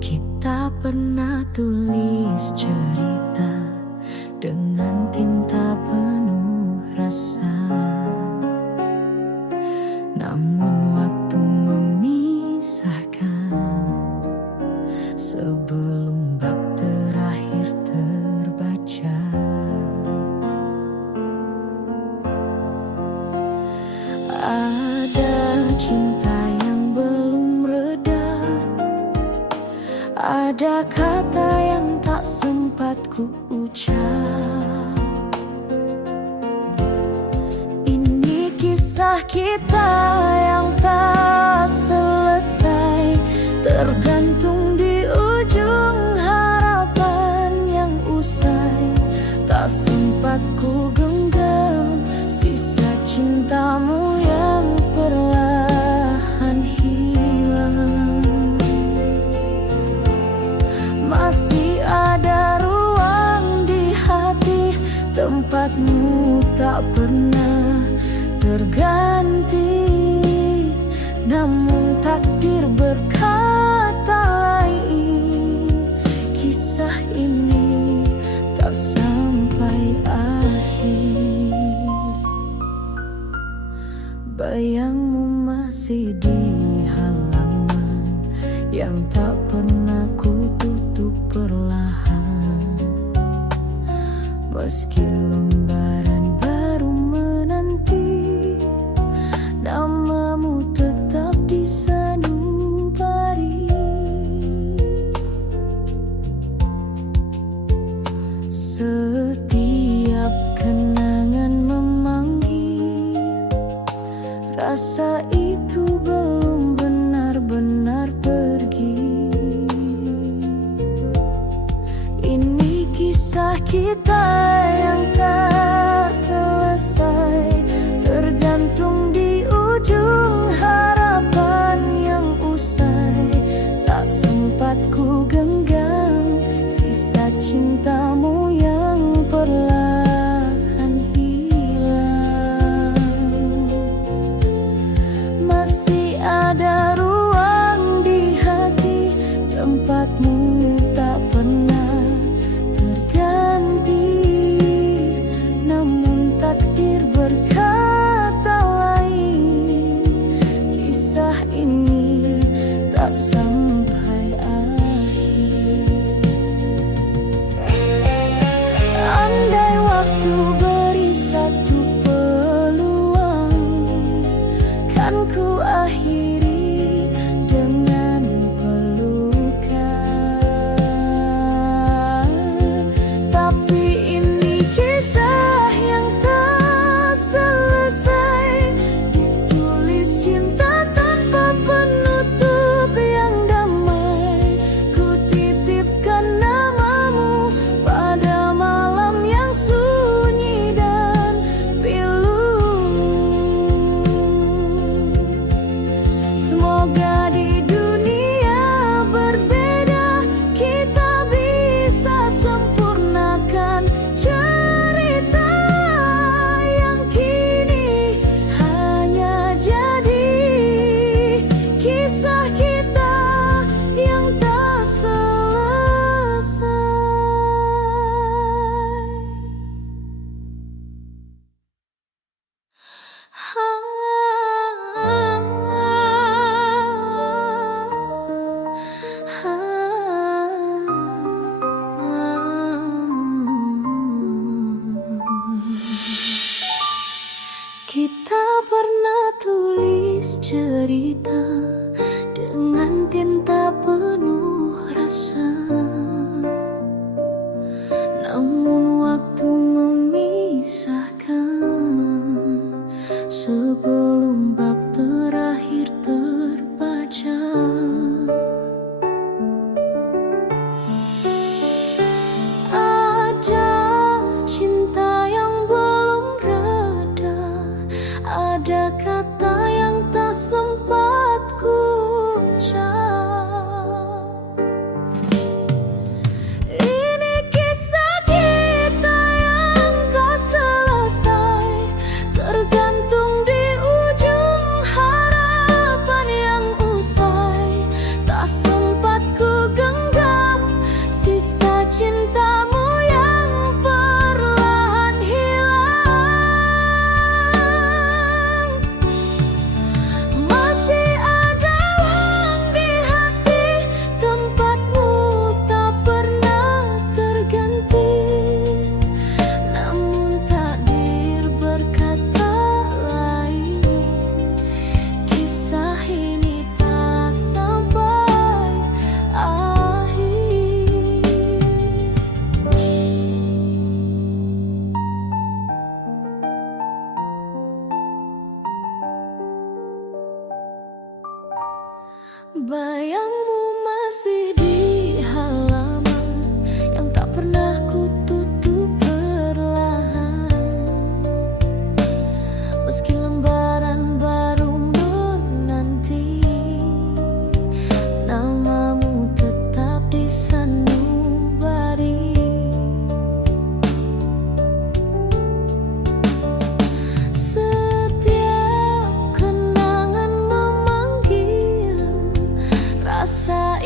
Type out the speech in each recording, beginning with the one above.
Kita pernah tulis cerita dengan tinta penuh rasa, namun waktu memisahkan sebelum bab terakhir terbaca. Ada cinta yang belum reda, ada kata yang tak sempat ku ucap. Ini kisah kita yang tak selesai, tergantung di ujung harapan yang usai. Tak sempat ku genggam sisa cintamu yang perlahan hilang. Masih ada ruang di hati, tempatmu tak pernah terganti. Namun takdir berkata lain, kisah ini tak sampai akhir. Bayangmu masih di halaman yang tak pernah ku tutup perlahan. Meski lembaran baru menanti, namamu tetap di sanubari. Setiap kenangan memanggil, rasa itu belum benar-benar pergi. Ini kisah kita yang tak selesai, tergantung di ujung harapan yang usai. Tak sempat ku genggam sisa cintamu yang perlahan hilang. Masih ada ruang di hati, tempatmu tak pernah terganti. Namun takdir berkata lain, kisah ini tak sampai akhir. Andai waktu beri satu peluang, kan ku akhiri dengan pelukan.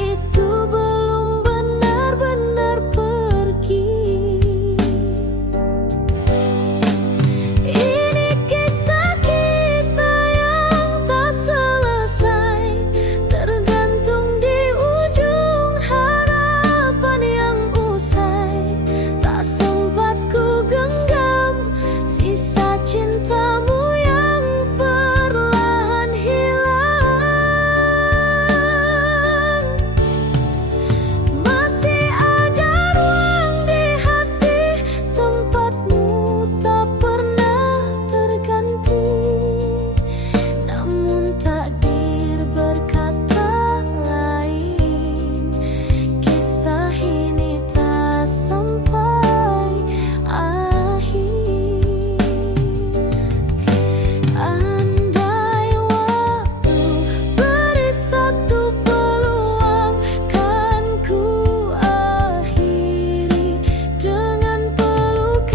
itu belum benar-benar pergi. Ini kisah kita yang tak selesai, tergantung di ujung harapan yang usai. Tak sempat ku genggam sisa cintamu yang perlahan hilang. Masih ada ruang di hati, tempatmu tak pernah terganti. Namun takdir berkata lain, kisah ini tak sampai akhir. Andai waktu beri satu peluang, kan ku akhiri dengan pelukan.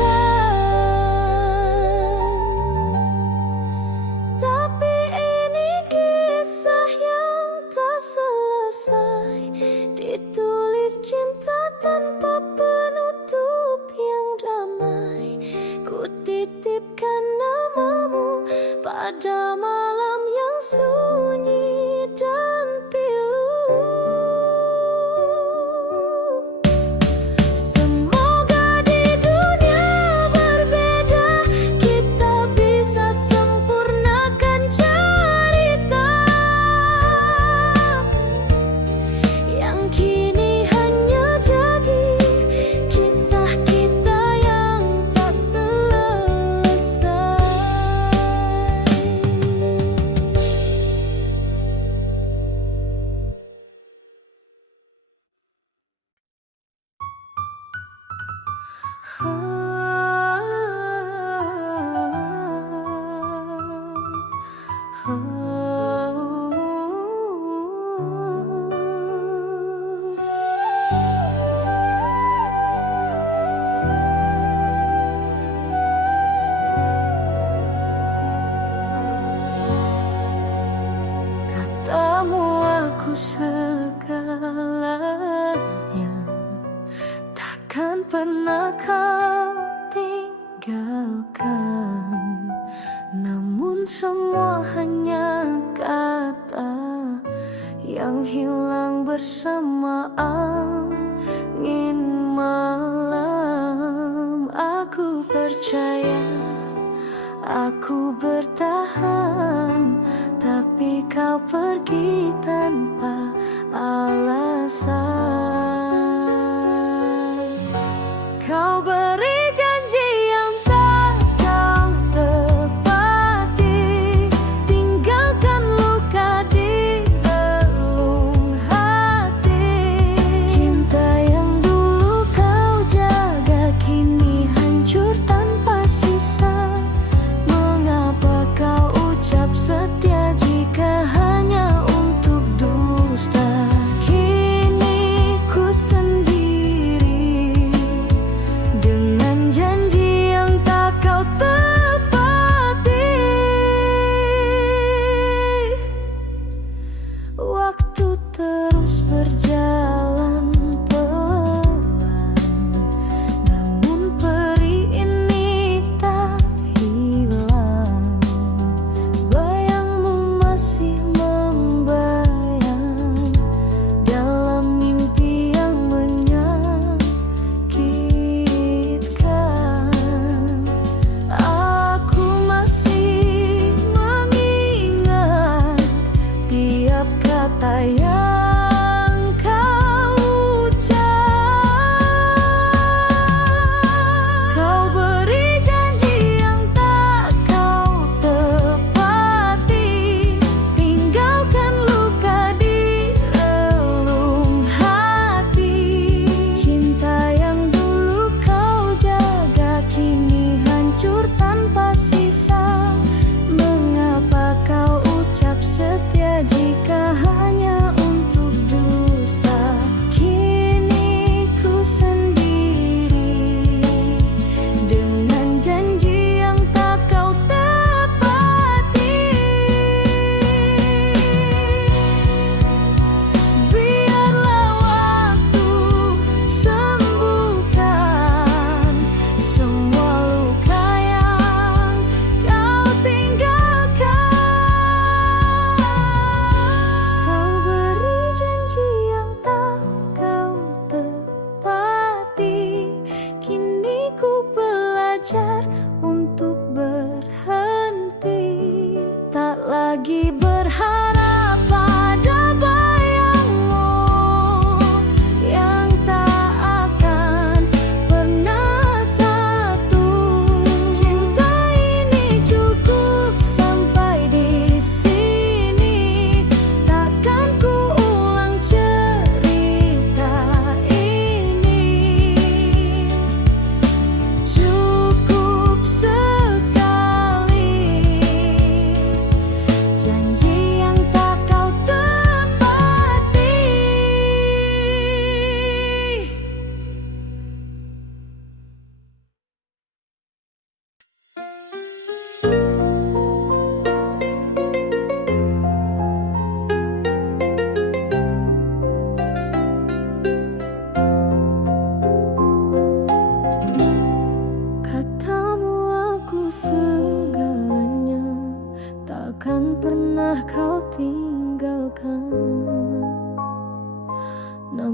Tapi ini kisah yang tak selesai, ditulis cinta tanpa penutup yang damai. Ku titipkan namamu pada malam yang sunyi dan pilu. Semoga di dunia berbeda kita bisa sempurnakan cerita yang kini hanya jadi kisah kita yang tak selesai. Katamu aku segalanya, takkan pernah kau tinggalkan. Namun semua hanya kata yang hilang bersama angin malam. Aku percaya, aku bertahan, tapi kau pergi tanpa alasan. Kau beri janji yang tak kau tepati, tinggalkan luka di relung hati. Cinta yang dulu kau jaga kini hancur tanpa sisa. Mengapa kau ucap setia jika hanya untuk dusta? Kini ku sendiri dengan janji yang tak kau tepati. Waktu terus berjalan pelan, namun peri ini tak hilang. Bayangmu masih membayang dalam mimpi yang menyakitkan. Aku masih mengingat tiap kata yang kau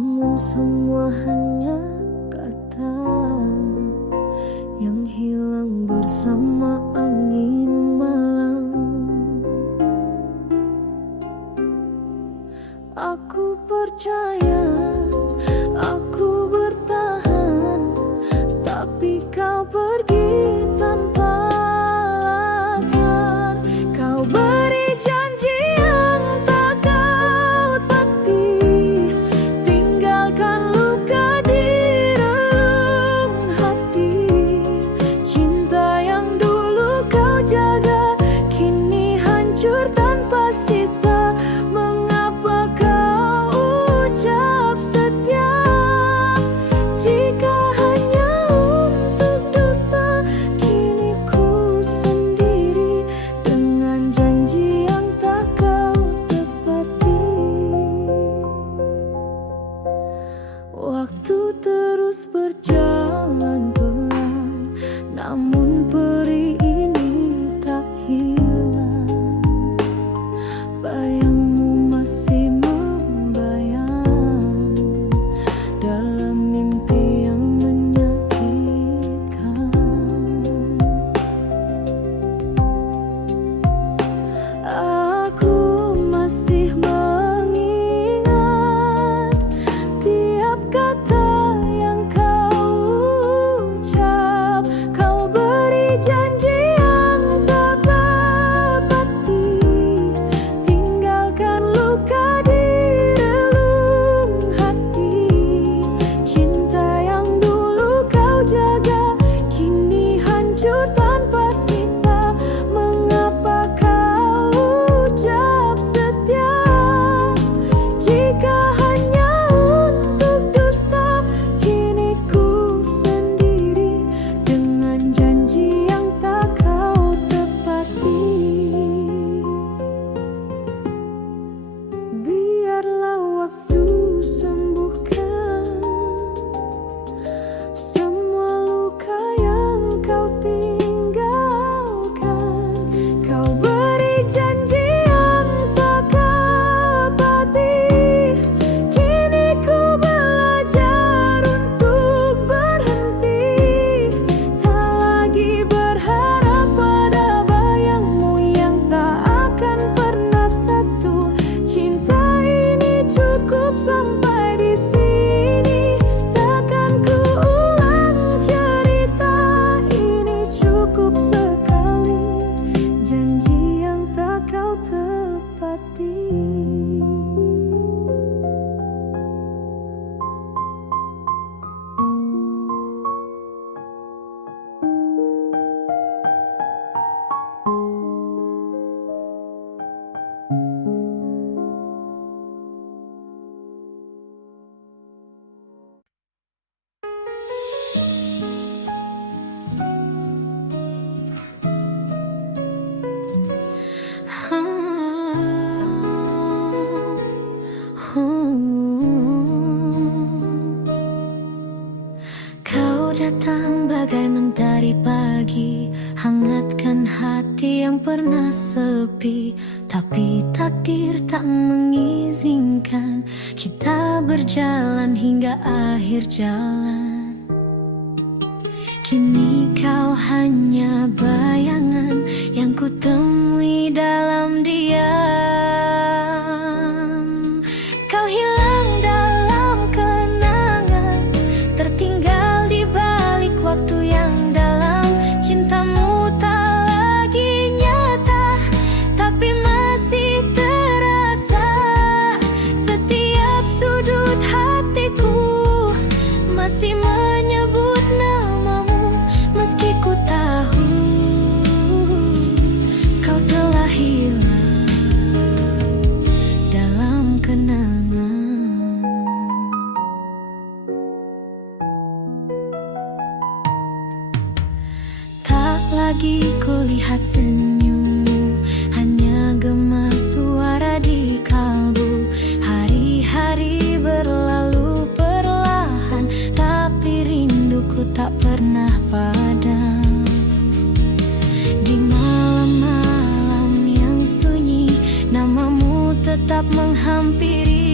namun semua hanya kata yang hilang bersama angin malam. Aku percaya, aku bertahan, tapi kau pergi tanpa alasan. Kau beri janji yang tak kau tepati, tinggalkan luka di relung hati. Cinta yang dulu kau jaga kini hancur tanpa sisa. Mengapa kau ucap setia jika hanya untuk dusta? Kini ku sendiri dengan janji yang tak kau tepati. Waktu terus berjalan pelan, namun peri ini tak hilang. Bayangmu masih membayang dalam mimpi yang menyakitkan. Aku masih mengingat tiap kata yang kau ucap. Kau beri janji yang tak tepati, tinggalkan luka di relung hati. Cinta yang dulu kau jaga kini hancur tanpa sisa. Mengapa kau ucap setia jika hanya untuk dusta? Kini ku sendiri dengan janji yang tak kau tepati. Biarlah waktu sembuhkan semua luka yang kau tinggalkan. Kau beri janji yang tak kau tepati, kini ku belajar untuk berhenti. Tak lagi berharap pada bayangmu yang tak akan pernah satu. Cinta ini cukup sampai di sini, takkan ku ulang cerita ini. Cukup sekali janji yang tak kau tepati. Kau datang bagai mentari pagi, hangatkan hati yang pernah sepi. Tapi takdir tak mengizinkan kita berjalan hingga akhir jalan. Kini kau hanya bayangan yang ku temui dalam diam. Kau hilang dalam kenangan, tertinggal di balik waktu yang dalam. Cintamu tak lagi nyata, tapi masih terasa. Setiap sudut hatiku masih menyebut namamu, meski ku tahu kau telah hilang dalam kenangan. Tak lagi kulihat senyummu, hanya gema suara di kalbu. Hari-hari berlalu perlahan, tapi rinduku tak pernah padam. Di malam-malam yang sunyi, namamu tetap menghampiri.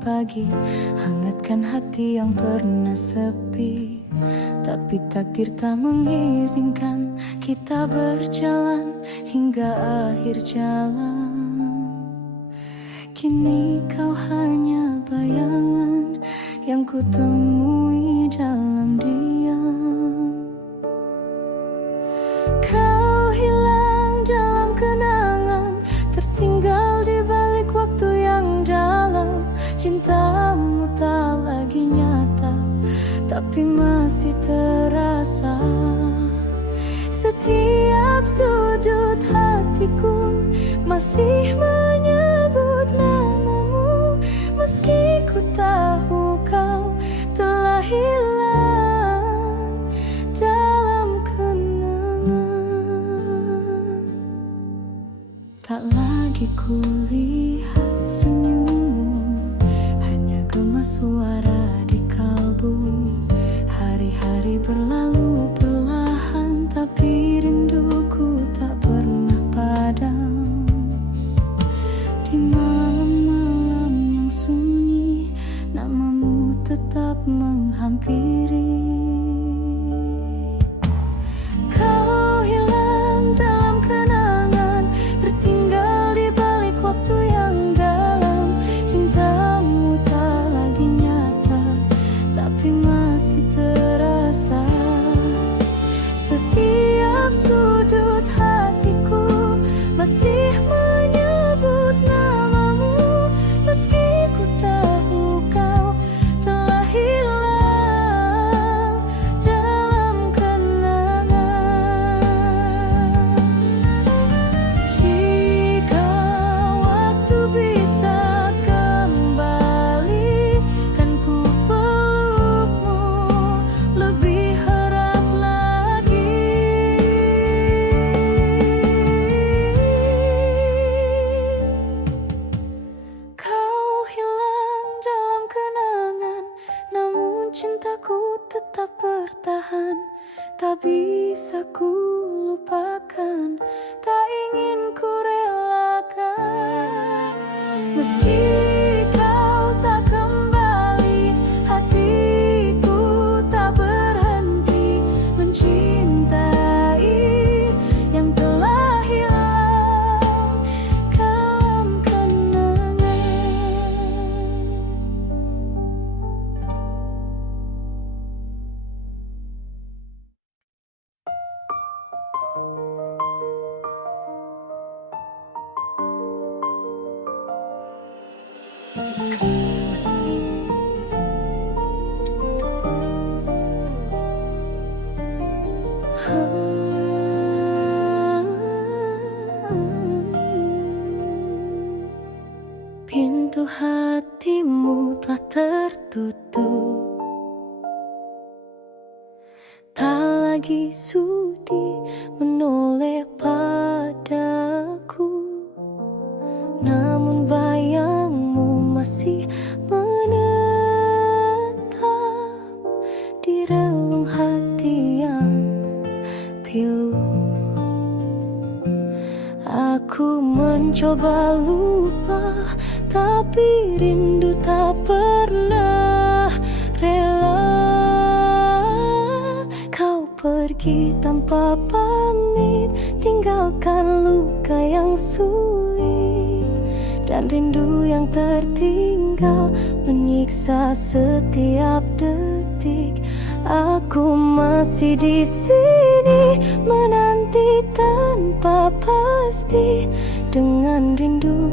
pagi, hangatkan hati yang pernah sepi. Tapi takdir tak mengizinkan kita berjalan hingga akhir jalan. Kini kau hanya bayangan yang kutemui dalam diam. Kau hilang dalam kenangan, tertinggal di balik waktu yang dalam. Cintamu tak lagi nyata, tapi masih terasa. Setiap sudut hatiku masih menyebut namamu, meski ku tahu kau telah hilang dalam kenangan. Tak lagi kulihat senyummu, hanya gemas suara di kalbu. Hari-hari berlalu perlahan, tapi rinduku tak pernah padam. Di malam-malam yang sunyi, namamu tetap menghampiri. Kau hilang dalam kenangan, tertinggal di balik waktu yang dalam. Cintamu tak lagi nyata, tapi masih terasa. Setiap sudut hatiku masih menyebut namamu, meski ku tahu kau telah hilang dalam kenangan. Jika waktu bisa kembali, kan ku pelukmu lebih erat lagi. Kau hilang dalam kenangan, namun cintaku tetap bertahan. Tak bisa ku lupakan, tak ingin ku relakan. Meski kau tak kembali, hatiku tak berhenti mencintai yang telah hilang dalam kenangan. Pintu hatimu telah tertutup, tak lagi sudi menoleh padaku. Namun bayangmu masih menetap di relung hati yang pilu. Aku mencoba lupa, tapi rindu tak pernah rela. Kau pergi tanpa pamit, tinggalkan luka yang sulit, dan rindu yang tertinggal menyiksa setiap detik. Aku masih di sini menanti tanpa pasti, dengan rindu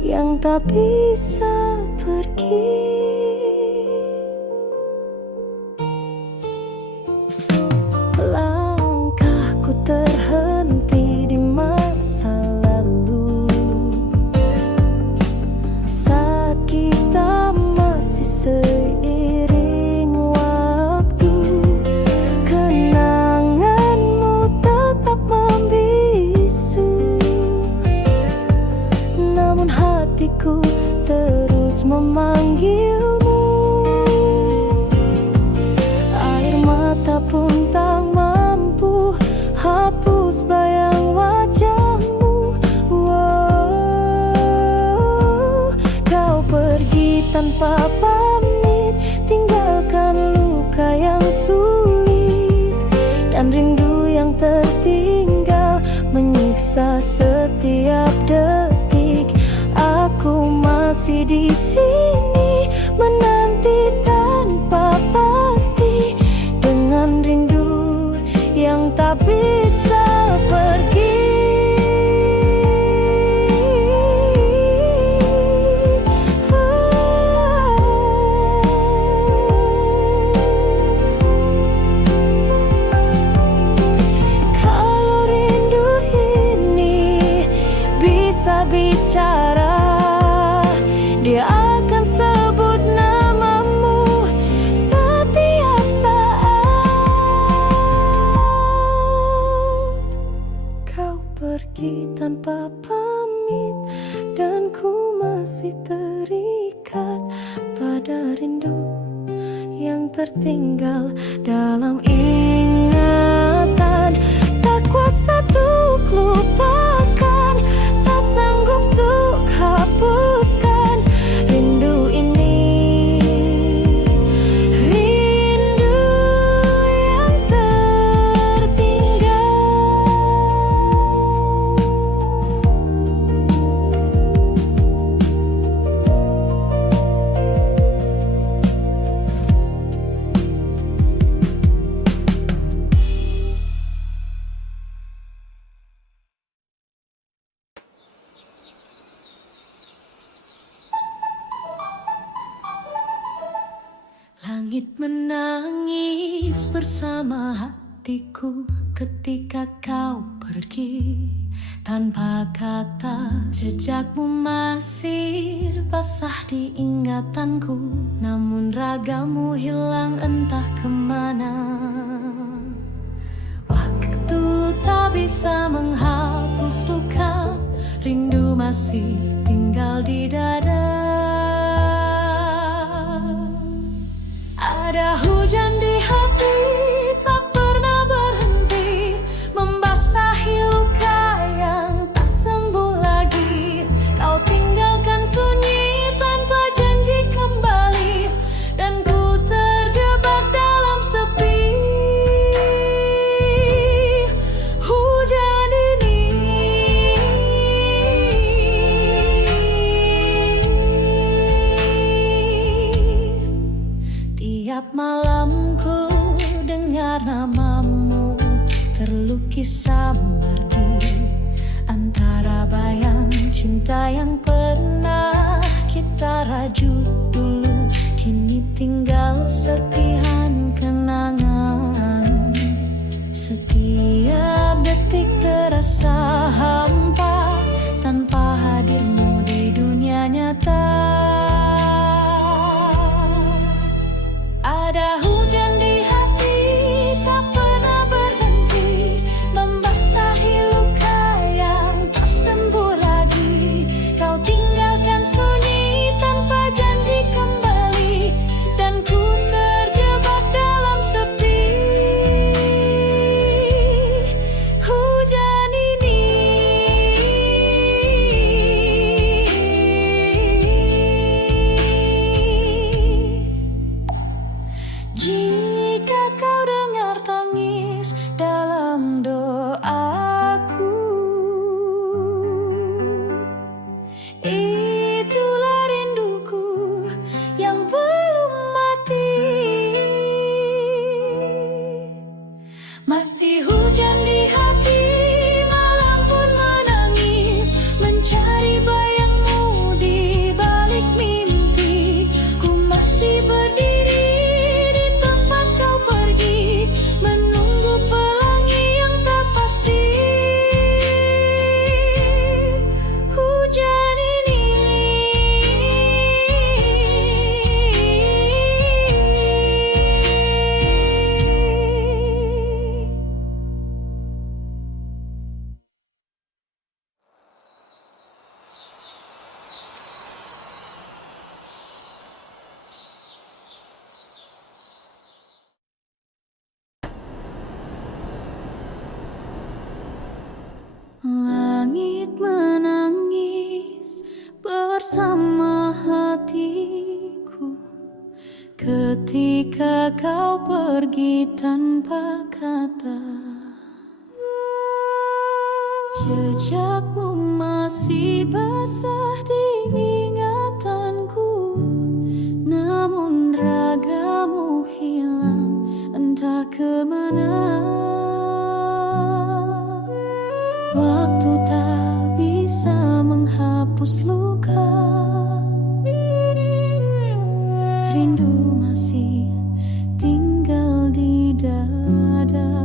yang tak bisa pergi. Langkahku terhenti di masa lalu, saat kita masih seiring waktu. Kenanganmu tetap membisu, namun hatiku terus memanggilmu. Air mata pun tak mampu hapus bayang wajahmu. Wow, kau pergi tanpa pamit, tinggalkan luka yang sulit dan rindu yang tertinggal menyiksa setiap detik. Aku masih di sini menanti tanpa pasti, dengan rindu yang tak bisa pergi. Kalau rindu ini bisa bicara, dia akan sebut namamu setiap saat. Kau pergi tanpa pamit dan ku masih terikat pada rindu yang tertinggal dalam ingatan. Tak kuasa untuk lupakan, tak sanggup untuk hapuskan rindu ini, rindu yang tertinggal. Langit menangis bersama hatiku ketika kau pergi tanpa kata. Jejakmu masih basah di ingatanku, namun ragamu hilang entah kemana. Waktu tak bisa menghapus luka, rindu masih tinggal di dada. Ada hujan di hati, tak pernah berhenti, membasahi luka yang tak sembuh lagi. Kau tinggalkan sunyi tanpa janji kembali, dan ku terjebak dalam sepi. Hujan ini tiap malam ku dengar namamu terlukis samar di antara bayang cinta yang pernah kita rajut dulu. Kini tinggal serpihan kenangan. Setiap detik terasa hampa tanpa hadirmu di dunia nyata. Ada hujan di hati, tak pernah berhenti, membasahi luka yang tak sembuh lagi. Kau tinggalkan sunyi tanpa janji kembali, dan ku terjebak Ketika kau pergi tanpa kata, jejakmu masih basah di ingatanku. Namun ragamu hilang entah kemana. Waktu tak bisa menghapus luka, rindu masih tinggal di dada.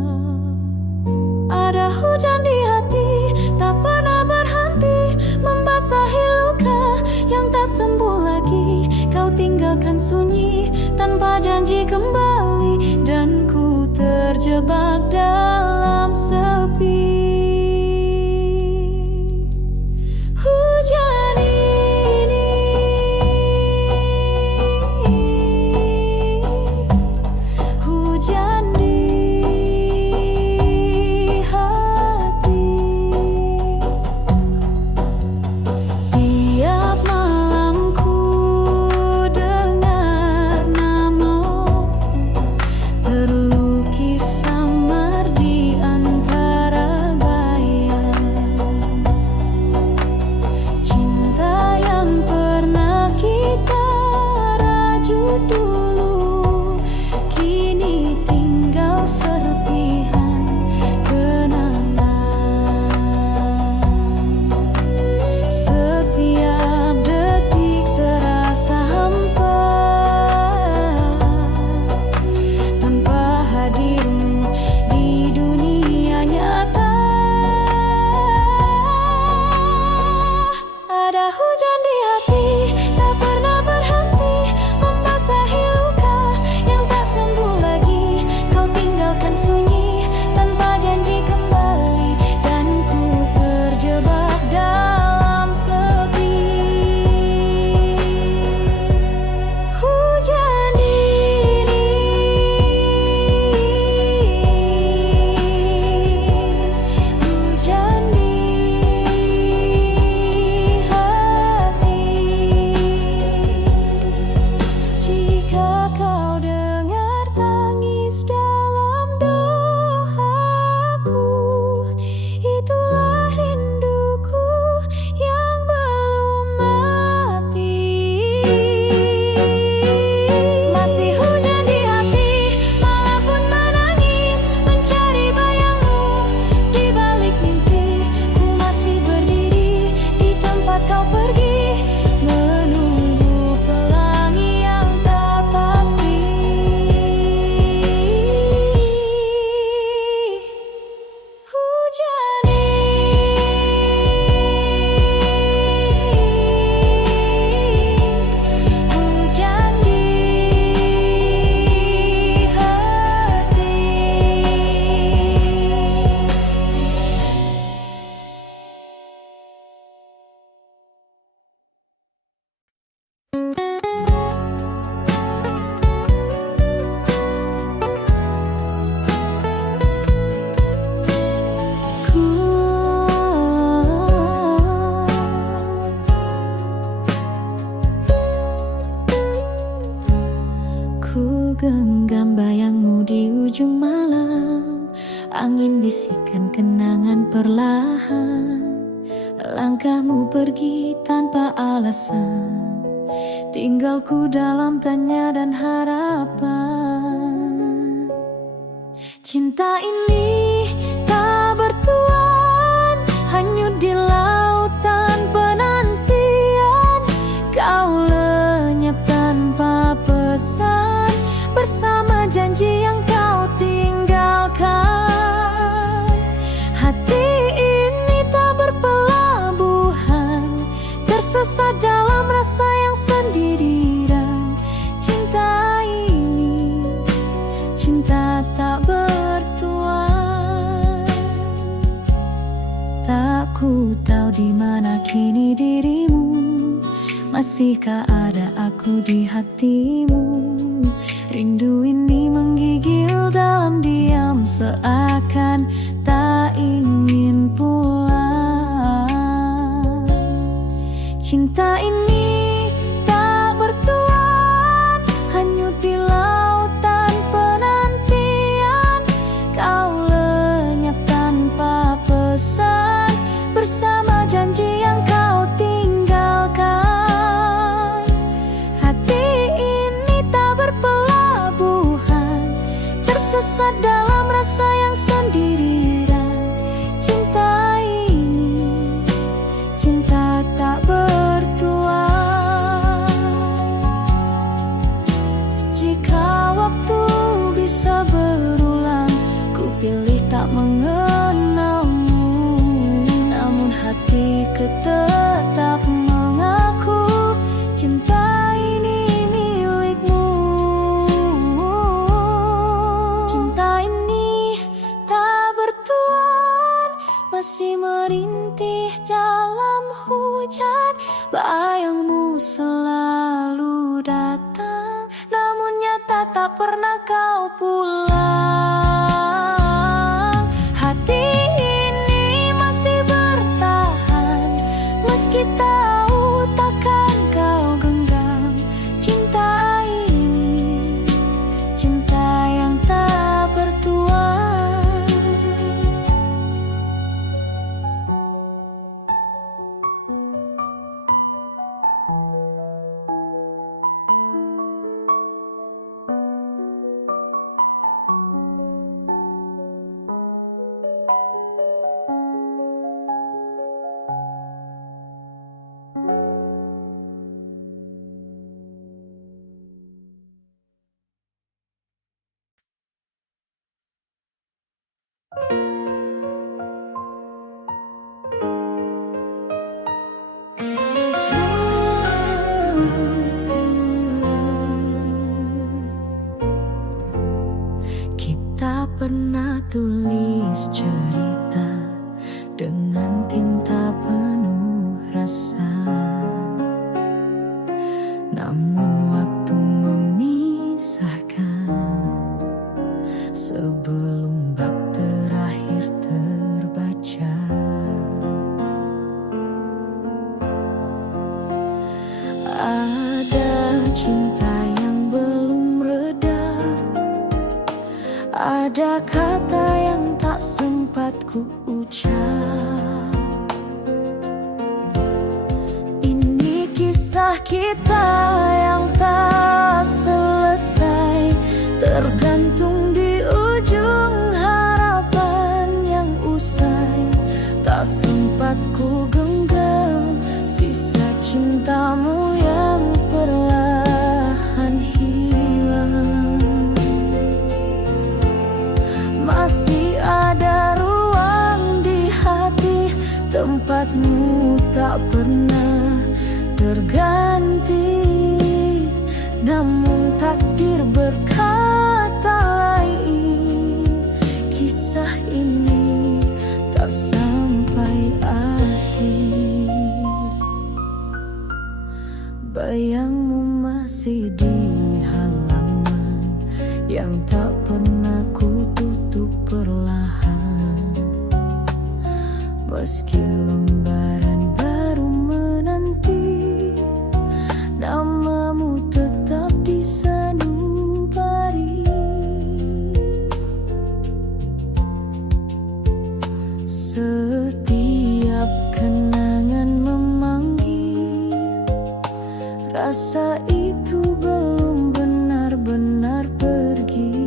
Ada hujan di hati, tak pernah berhenti membasahi luka yang tak sembuh lagi. Kau tinggalkan sunyi tanpa janji kembali, dan ku terjebak dalam sepi. Hujan ini, hujan di hati. Tiap malam ku dengar namamu terlukis samar di antara bayang. Cinta yang pernah kita rajut dulu kini tinggal serpihan kenangan. Setiap detik terasa hampa tanpa hadirmu di dunia nyata. Ada hujan di hati, tak pernah berhenti membasahi luka yang tak sembuh lagi. Kau tinggalkan sunyi tanpa janji kembali, dan ku terjebak dalam sepi. Hujan ini, hujan di hati. Jika kau dengar tangis dalam doaku, itulah rinduku yang belum mati. Masih hujan di hati, malam pun menangis mencari bayangmu di balik mimpi. Ku masih berdiri di tempat kau pergi, menunggu pelangi yang tak pasti. Hujan ini, hujan di hati. Ku genggam bayangmu di ujung malam, angin bisikan kenangan perlahan. Langkahmu pergi tanpa alasan, tinggalku dalam tanya dan harapan. Cinta ini tak bertuan, hanyut di lautan penantian. Kau lenyap tanpa pesan, bersama janji yang kau tinggalkan. Hati ini tak berpelabuhan, tersesat dalam rasa yang sendirian. Cinta ini, cinta tak bertuan. Tak ku tahu di mana kini dirimu, masihkah ada aku di hatimu? Rindu ini menggigil dalam diam, seakan tak ingin pulang. Cinta ini tak bertuan, hanyut di tersesat dalam rasa yang sendirian. Cinta ini, cinta tak bertuan. Jika waktu bisa berulang, ku pilih tak mengenalmu. Namun hatiku tetap mengaku cinta ini milikmu. Cinta ini tak bertuan, masih merintih dalam hujan. Bayangmu selalu datang, namun nyata tak pernah kau pulang. Hati ini masih bertahan, meski tahu takkan kau genggam. Cinta ini, cinta yang tak bertuan. Kita pernah tulis cerita dengan tinta penuh rasa, namun waktu memisahkan sebelum bab terakhir terbaca. Ada cinta yang belum reda, ada kata yang tak sempat ku ucap. Ini kisah kita yang tak selesai, tergantung di ujung harapan yang usai. Tak sempat ku genggam sisa cintamu yang perlahan hilang. Masih ada ruang di hati, tempatmu tak pernah terganti. Namun takdir berkata lain, kisah ini tak sampai akhir. Bayangmu masih di halaman yang tak pernah ku tutup perlahan. Meski lembaran baru menanti, namamu tetap di sanubari. Setiap kenangan memanggil, rasa itu belum benar-benar pergi.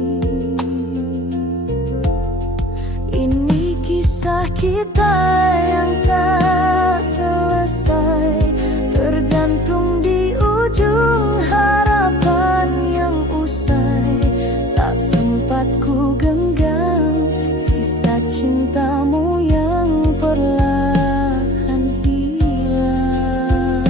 Ini kisah kita yang tak selesai, tergantung di ujung harapan yang usai. Tak sempat ku genggam sisa cintamu yang perlahan hilang.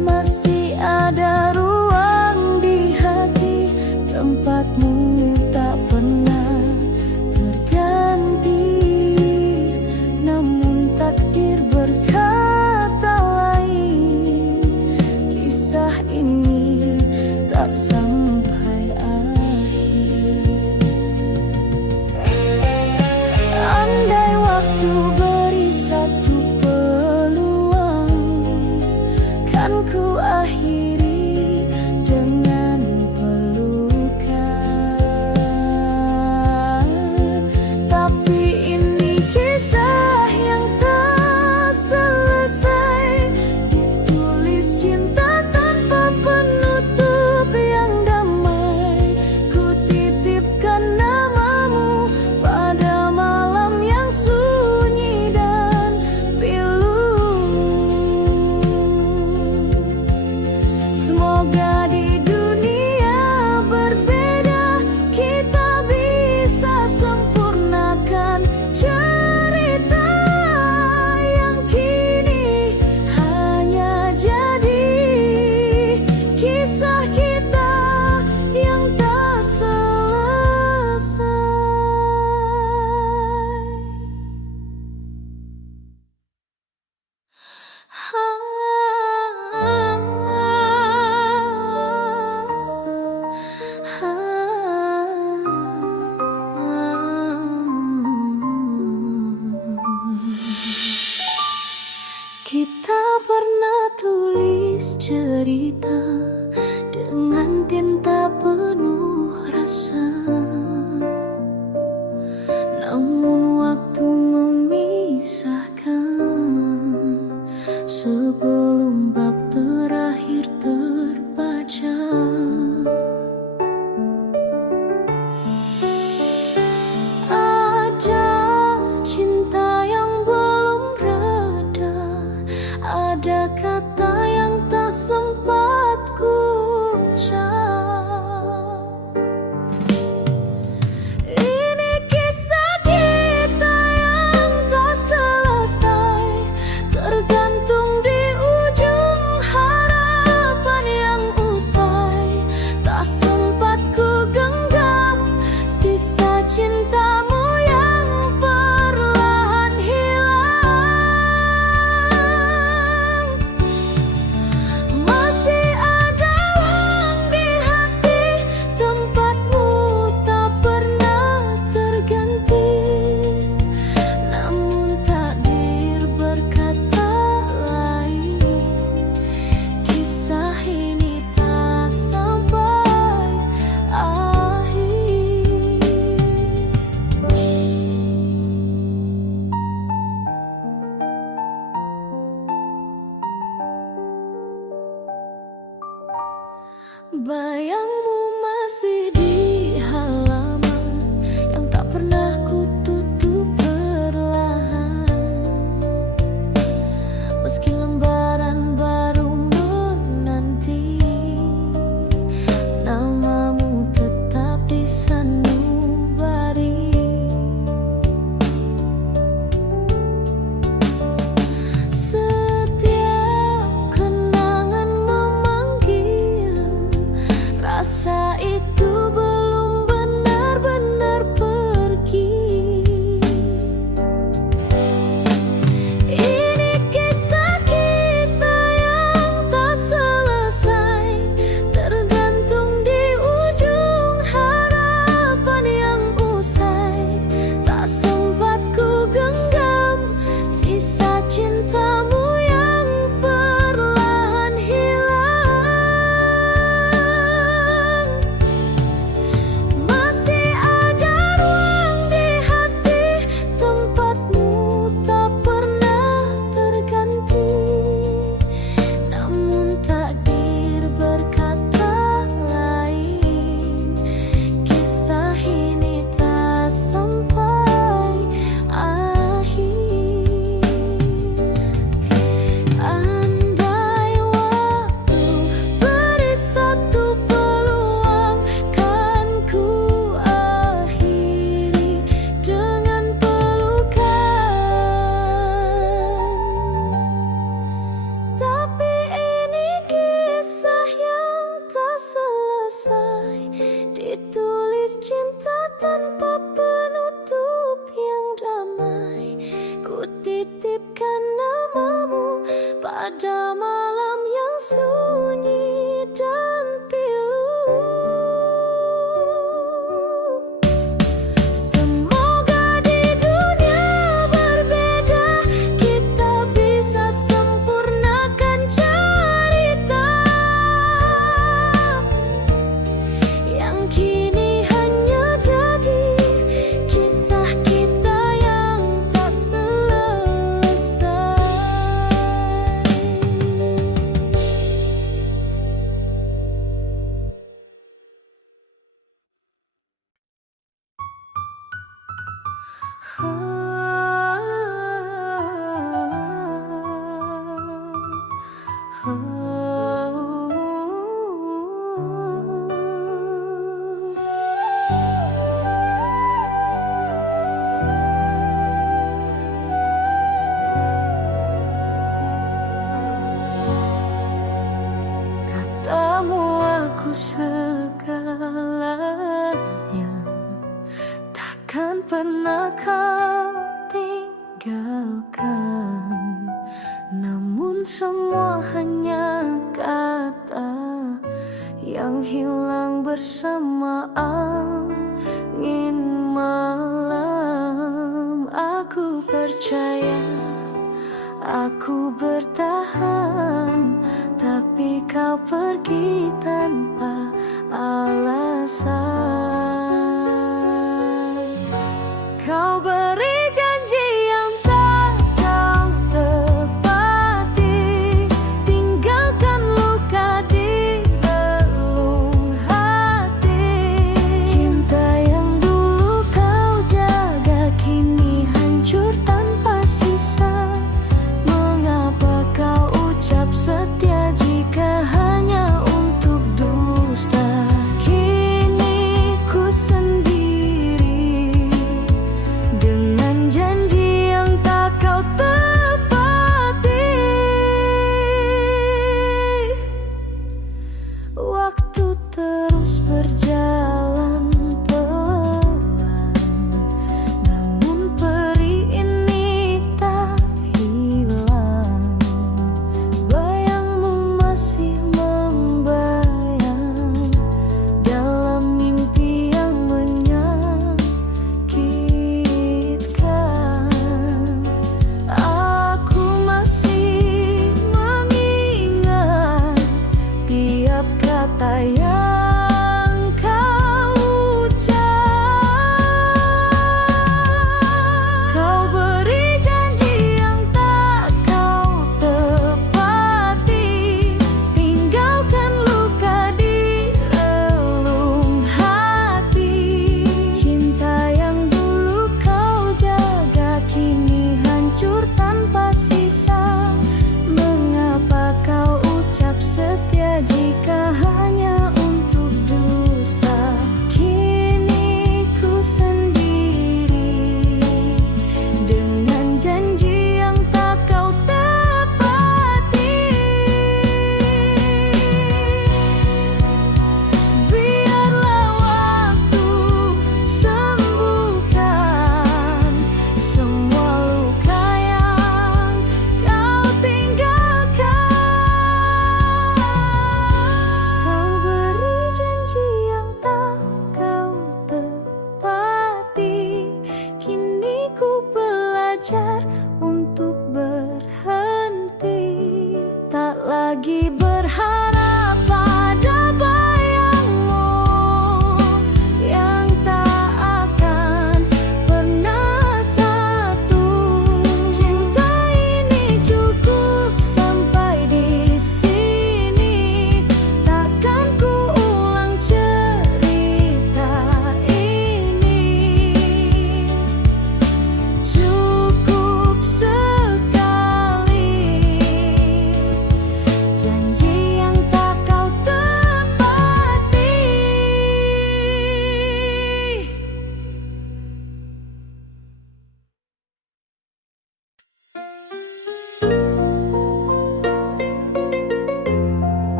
Masih ada ruang di hati, tempatmu tak pernah terganti. Namun takdir berkata lain, kisah ini tak sampai akhir. Andai waktu beri satu peluang, kan ku akhiri dengan pelukan. Tapi ini kisah yang tak selesai, ditulis cinta tanpa penutup yang damai. Ku cerita dengan tinta penuh rasa. Namun waktu memisahkan sebelum bab terakhir terbaca. Ada cinta yang belum reda, ada kata yang tak sempat ku ucap. Ini kisah kita yang tak selesai, tergantung di ujung harapan yang usai. Tak sempat ku genggam sisa cintamu yang perlahan hilang. Masih ada ruang di hati, tempatmu tak pernah terganti. Namun takdir berkata lain, kisah ini tak sampai akhir. Bayangmu masih di halaman yang tak pernah ku tutup perlahan. Meski lembaran baru menanti, namamu tetap di sanubari. Setiap kenangan memanggil, rasa itu belum benar-benar pergi. Ini kisah kita yang tak selesai, tergantung di ujung harapan yang usai. Tak sempat ku genggam sisa cintamu yang perlahan hilang. Masih ada ruang di hati, tempatmu tak pernah terganti. Namun takdir berkata lain, kisah ini tak sampai akhir. Andai waktu beri satu peluang, kan ku akhiri dengan pelukan. Tapi ini kisah yang tak selesai, ditulis cinta tanpa penutup yang damai. Ku titipkan namamu pada malam yang sunyi dan pilu. Semoga di dunia berbeda kita bisa sempurnakan cerita yang kini hanya jadi kisah kita yang tak selesai. Katamu aku segalanya, takkan pernah kau tinggalkan. Namun semua hanya kata yang hilang bersama angin malam. Aku percaya aku bertahan, tapi kau pergi tanpa alasan. Kau beri janji yang tak kau tepati, tinggalkan luka di relung hati. Cinta yang dulu kau jaga kini hancur tanpa sisa. Mengapa kau ucap setia jika hanya untuk dusta? Kini ku sendiri dengan janji yang tak kau tepati. Waktu terus berjalan pelan, namun peri ini tak hilang. Bayangmu masih membayang dalam mimpi yang menyakitkan. Aku masih mengingat tiap kata yang kau ucap. Kau beri janji yang tak kau tepati, tinggalkan luka di relung hati. Cinta yang dulu kau jaga kini hancur tanpa sisa. Mengapa kau ucap setia jika hanya untuk dusta? Kini ku sendiri dengan janji yang tak kau tepati. Biarlah waktu sembuhkan semua luka yang kau tinggalkan. Kau beri janji yang tak kau tepati. Kini ku belajar untuk berhenti, tak lagi berharap pada bayangmu yang tak akan pernah satu. Cinta ini cukup sampai di sini, takkan ku ulang cerita ini. Cukup sekali janji yang tak kau tepati.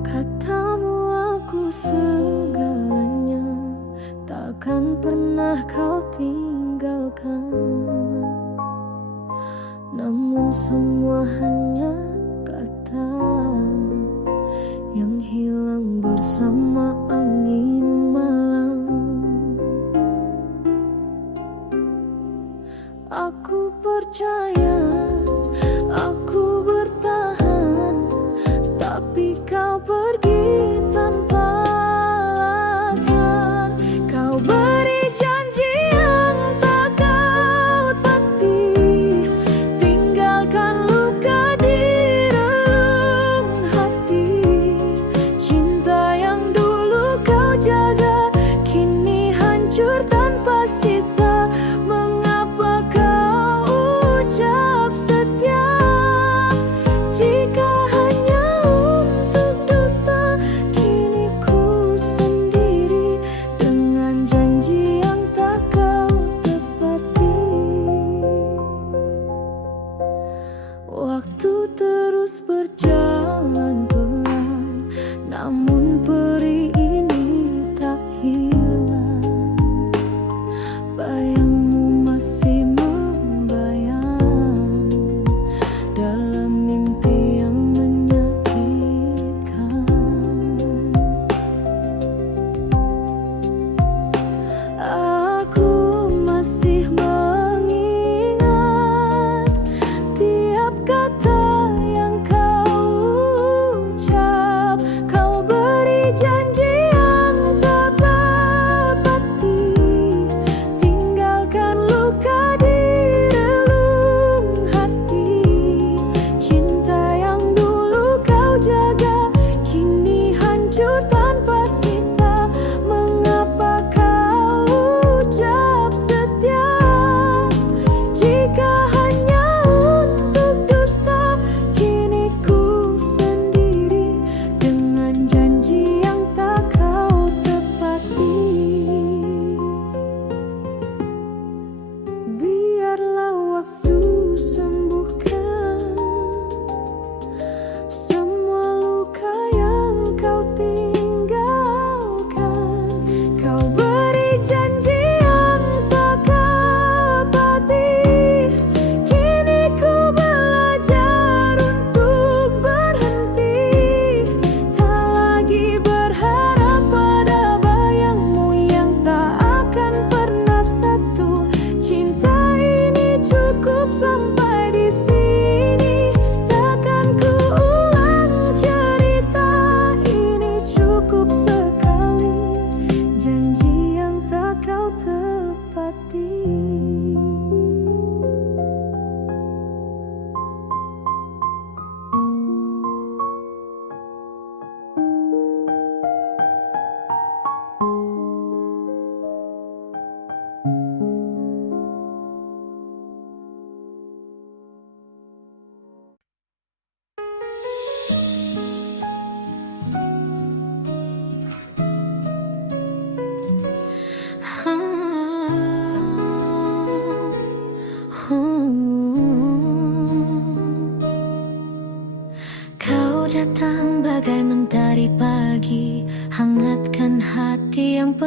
Katamu aku segalanya, takkan pernah kau tinggalkan. Namun semua hanya kata yang hilang bersama angin malam. Aku percaya, aku bertahan, tapi kau pergi tanpa alasan. Kau beri janji yang tak kau tepati, tinggalkan luka di relung hati. Cinta yang dulu kau jaga kini hancur tanpa sisa. Mengapa kau ucap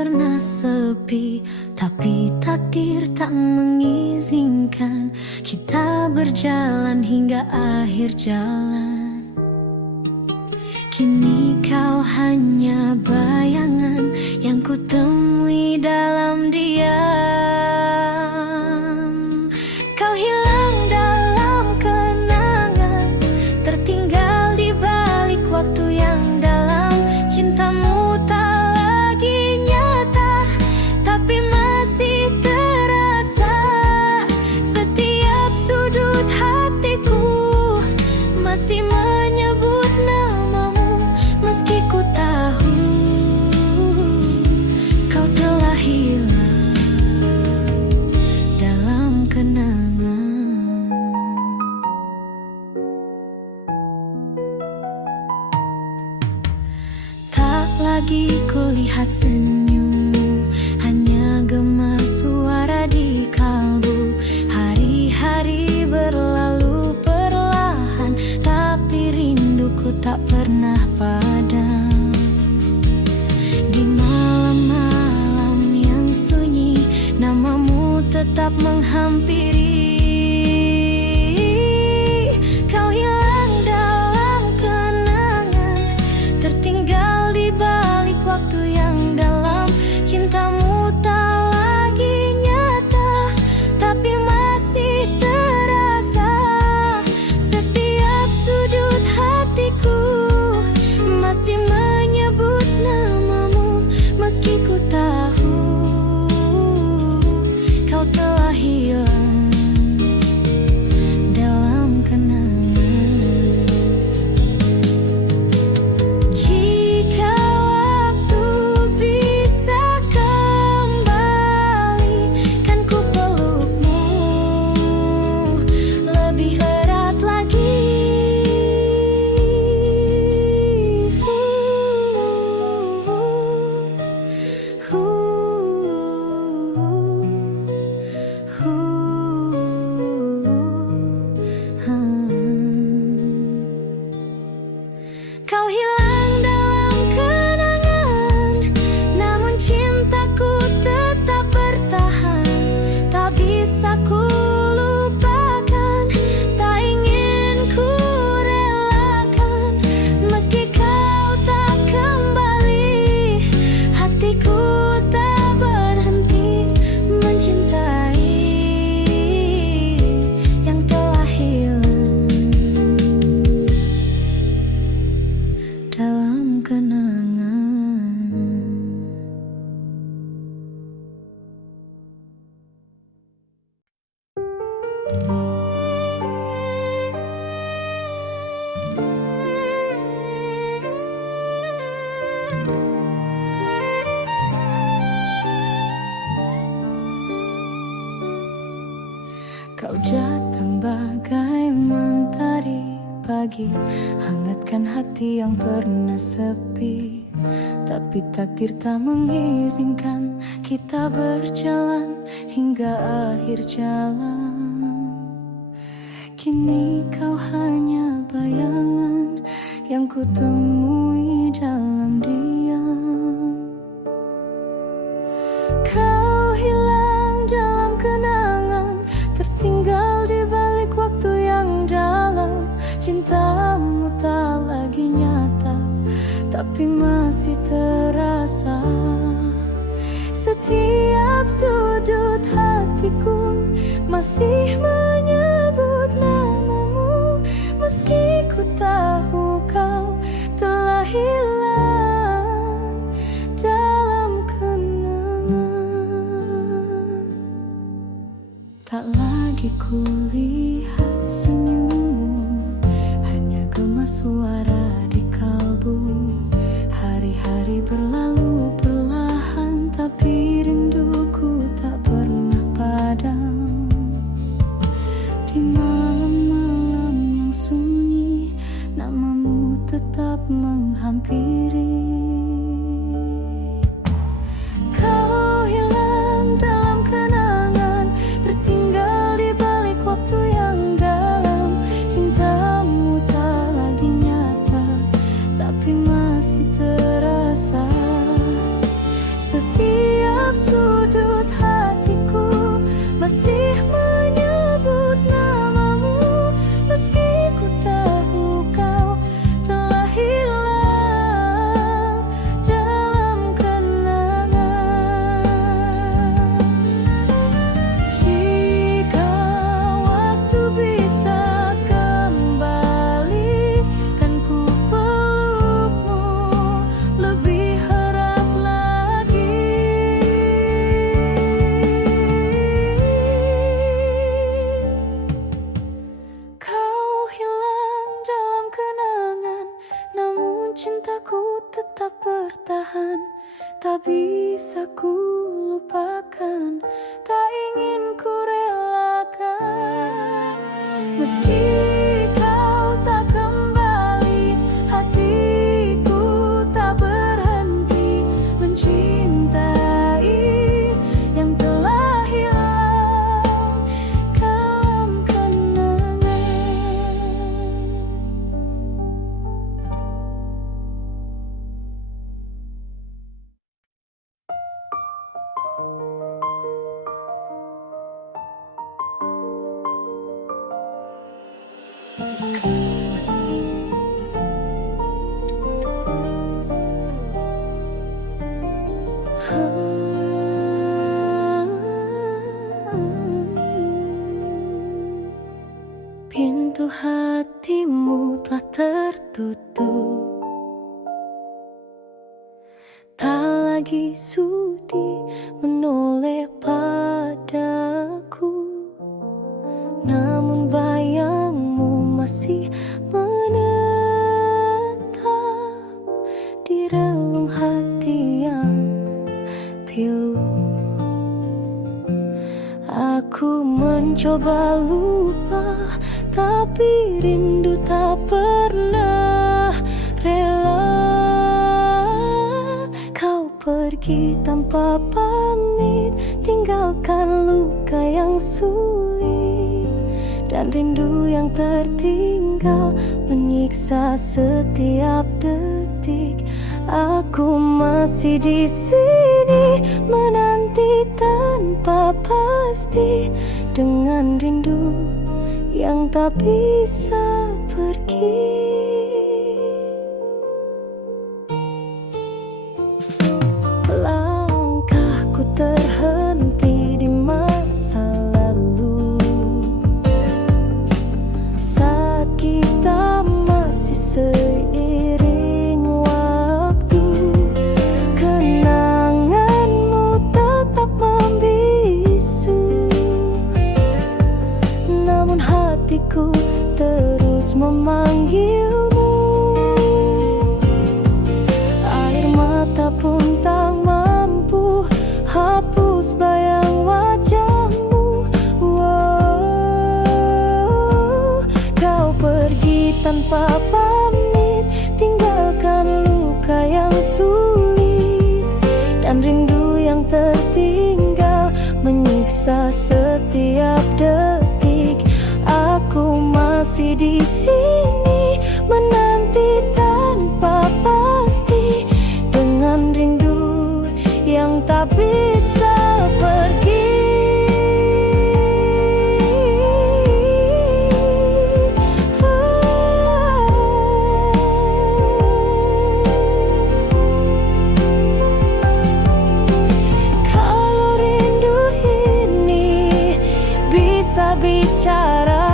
pernah sepi, tapi takdir tak mengizinkan kita berjalan hingga akhir jalan. Kini kau hanya bayangan yang kutemui dalam diam. Kau hilang dalam kenangan, tertinggal di balik waktu yang dalam. Cintamu tak lagi nyata, tapi masih terasa. Setiap sudut hatiku masih menyebut namamu, meski ku tahu kau telah hilang dalam kenangan. Tak lagi kulihat senyummu, hanya gema suara di kalbu. Hari-hari berlalu perlahan, tapi rinduku tak pernah padam. Di malam-malam yang sunyi, namamu tetap menghampiri. Kau hilang dalam kenangan, tertinggal di balik waktu yang dalam. Cintamu tak lagi nyata, tapi masih terasa. Setiap sudut hatiku masih menyebut namamu, meski ku tahu kau telah hilang dalam kenangan. Jika waktu bisa kembali, kan ku pelukmu lebih erat lagi. Kau hilang dalam kenangan, namun cintaku tetap bertahan. Tak bisa ku lupakan, tak ingin ku relakan. Meski kau tak kembali, hatiku tak berhenti mencintai yang telah hilang dalam kenangan. Kau datang bagai mentari pagi, hangatkan hati yang pernah sepi. Tapi takdir tak mengizinkan kita berjalan hingga akhir jalan. Kini kau hanya bayangan yang kutemui dalam diam. Kau hilang dalam kenangan, tertinggal di balik waktu yang dalam. Cintamu tak lagi nyata, tapi masih terasa. Setiap sudut hatiku masih menyebut namamu, meski ku tahu kau telah hilang dalam kenangan. Tak lagi kulihat senyummu, hanya gema suara di kalbu. Hari-hari berlalu perlahan, tapi rinduku tak pernah padam. Di malam-malam yang sunyi, namamu tetap menghampiri. Kau hilang dalam kenangan, tertinggal di balik waktu yang dalam. Cintamu tak lagi nyata, tapi masih terasa. Meski kau tak kembali, hatiku tak berhenti mencintai yang telah hilang dalam kenangan. Pintu hatimu telah tertutup, tak lagi sudi menoleh padaku. Namun bayangmu masih menetap di relung hati yang pilu. Aku mencoba lupa, tapi rindu tak pernah rela. Kau pergi tanpa pamit, tinggalkan luka yang sulit, dan rindu yang tertinggal menyiksa setiap detik. Aku masih di sini menanti tanpa pasti, dengan rindu yang tak bisa pergi. Langkahku terhenti di masa lalu, saat kita masih seiring waktu. Kenanganmu tetap membisu, namun hatiku terus memanggilmu. Air mata pun tak mampu hapus bayang wajahmu. Kau pergi tanpa pamit, tinggalkan luka yang sulit, dan rindu yang tertinggal menyiksa setiap detik. Aku masih di sini menanti tanpa pasti, dengan rindu yang tak bisa pergi. Kalau rindu ini bisa bicara,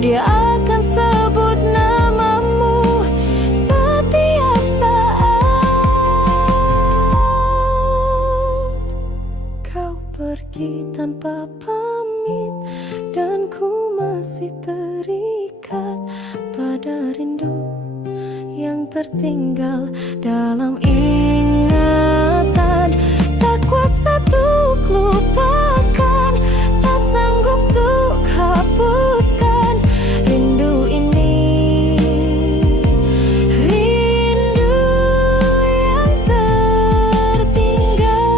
dia akan sebut namamu setiap saat. Kau pergi tanpa pamit, dan ku masih terikat pada rindu yang tertinggal dalam ingatan. Tak kuasa untuk lupakan, tak sanggup untuk hapuskan rindu ini. Rindu yang tertinggal.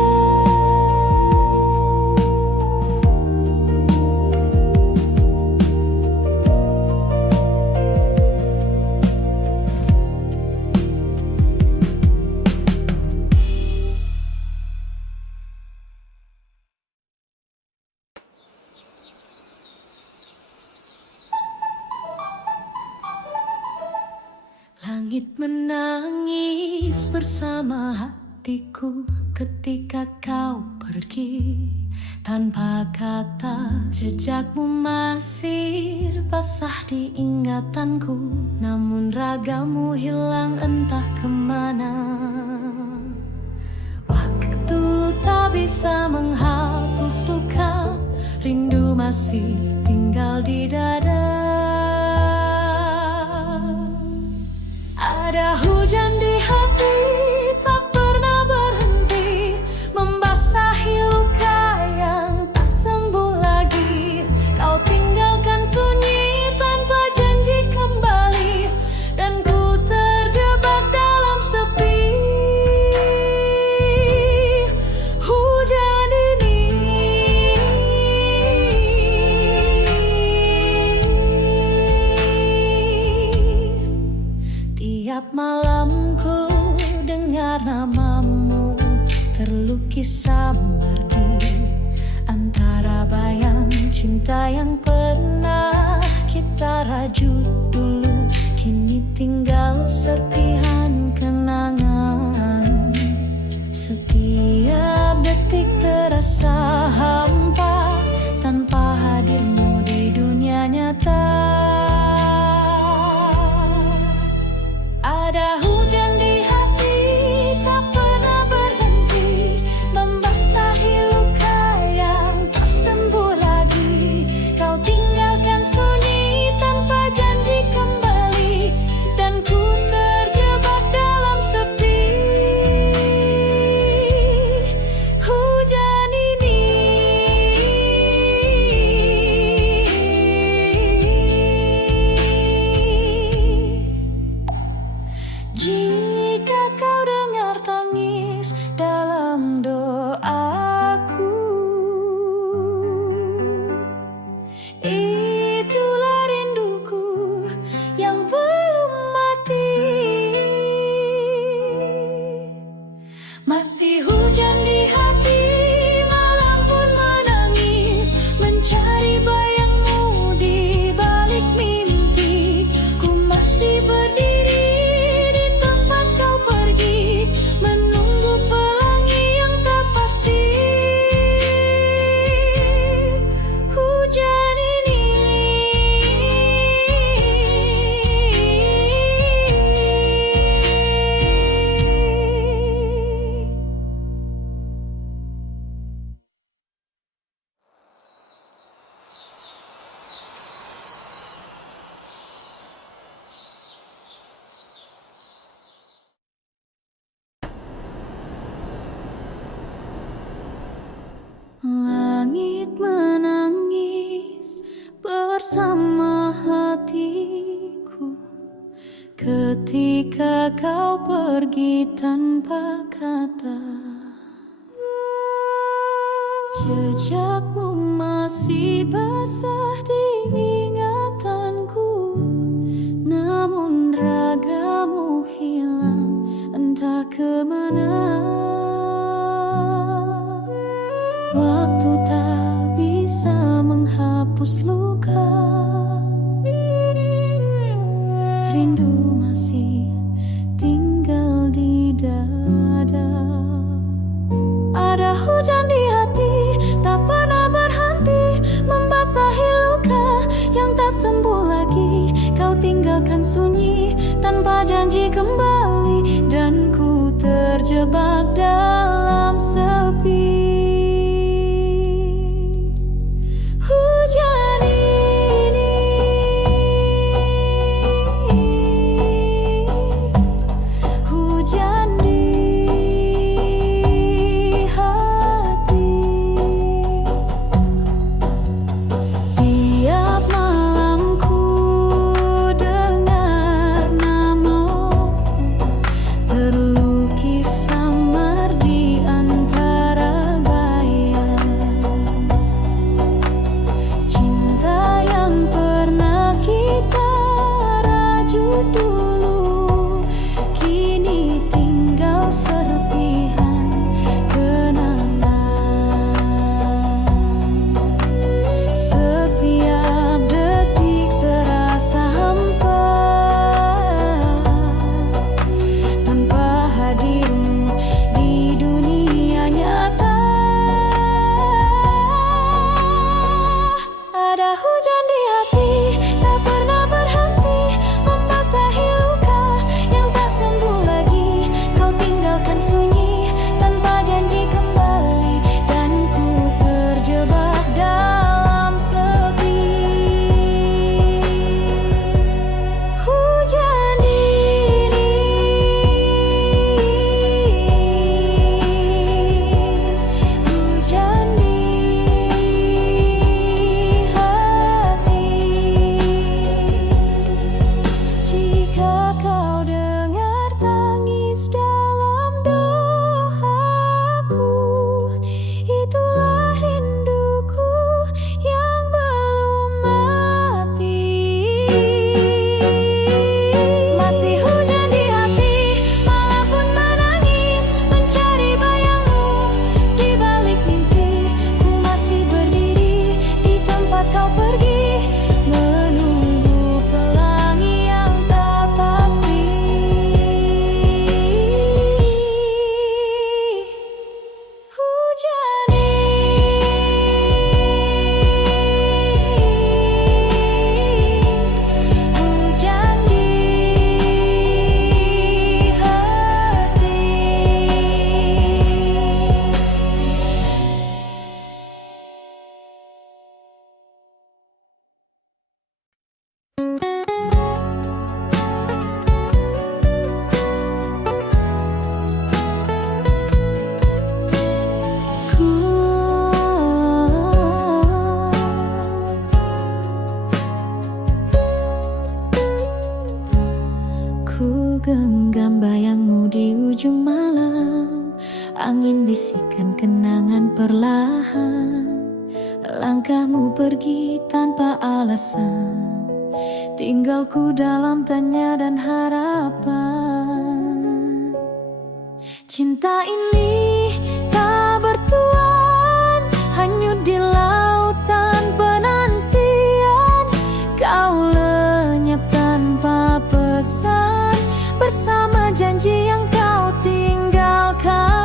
Langit menangis bersama hatiku ketika kau pergi tanpa kata. Jejakmu masih basah di ingatanku, namun ragamu hilang entah kemana. Waktu tak bisa menghapus luka, rindu masih tinggal di dada. Ada hujan di hati, tak pernah berhenti membasahi luka yang tak sembuh lagi. Kau tinggalkan cinta yang pernah kita rajut dulu, kini tinggal serpihan kenangan. Setiap detik terasa hampa tanpa hadirmu di dunia nyata. Ada hujan di hati tak pernah berhenti, membasahi luka yang tak sembuh lagi. Kau tinggalkan sunyi tanpa janji kembali, dan ku terjebak dalam sepi. Hujan ini jika kau dengar tangis dalam doaku, itulah rinduku yang belum mati. Masih hujan di hati, malam pun menangis, mencari bayangmu di balik mimpi. Ku masih berdiri di tempat kau pergi, menunggu pelangi yang tak pasti. Hujan ini langit menangis bersama hatiku ketika kau pergi tanpa kata. Jejakmu masih basah di ingatanku, namun ragamu hilang entah kemana. Waktu tak bisa menghapus luka, rindu masih tinggal di dada. Ada hujan di hati tak pernah berhenti, membasahi luka yang tak sembuh lagi. Kau tinggalkan sunyi tanpa janji kembali, dan ku terjebak dalam sepi. Hujan ini hujan di hati. Tiap malam ku dengar namamu terlukis samar di antara Langkahmu pergi tanpa alasan, tinggalku dalam tanya dan harapan. Cinta ini tak bertuan, hanyut di lautan penantian. Kau lenyap tanpa pesan, bersama janji yang kau tinggalkan.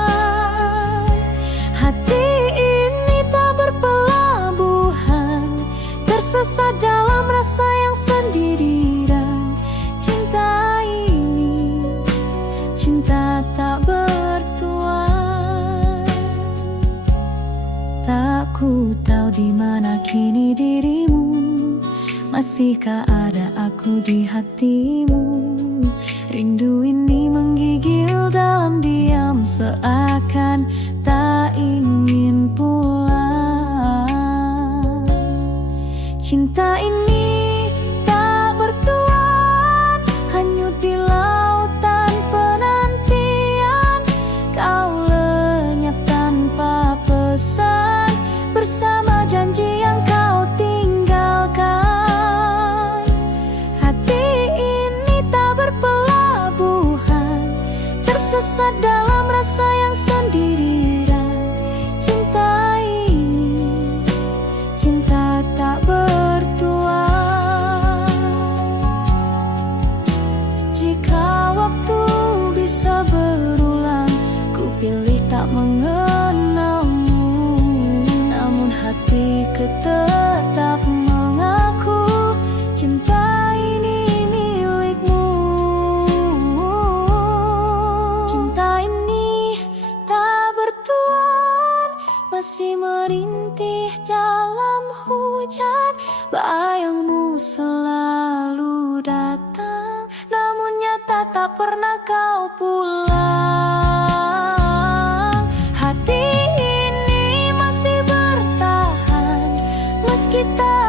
Hati ini tak berpelabuhan, tersesat dalam rasa yang sendirian. Cinta ini, cinta tak bertuan. Tak ku tahu di mana kini dirimu, masihkah ada aku di hatimu? Rindu ini menggigil dalam diam, seakan tak ingin pulang. Cinta ini tak bertuan, hanyut di lautan penantian. Kau lenyap tanpa pesan, bersama janji yang kau tinggalkan. Hati ini tak berpelabuhan, tersesat dalam rasa yang sendirian. Cinta ini, cinta tak bertuan. Jika waktu bisa berulang, ku pilih tak mengenalmu. Namun hatiku tetap mengaku, cinta ini milikmu. Cinta ini tak bertuan, masih merintih dalam hujan. Bayangmu selalu datang, namun nyata tak pernah kau pulang. Hati ini masih bertahan, meski tak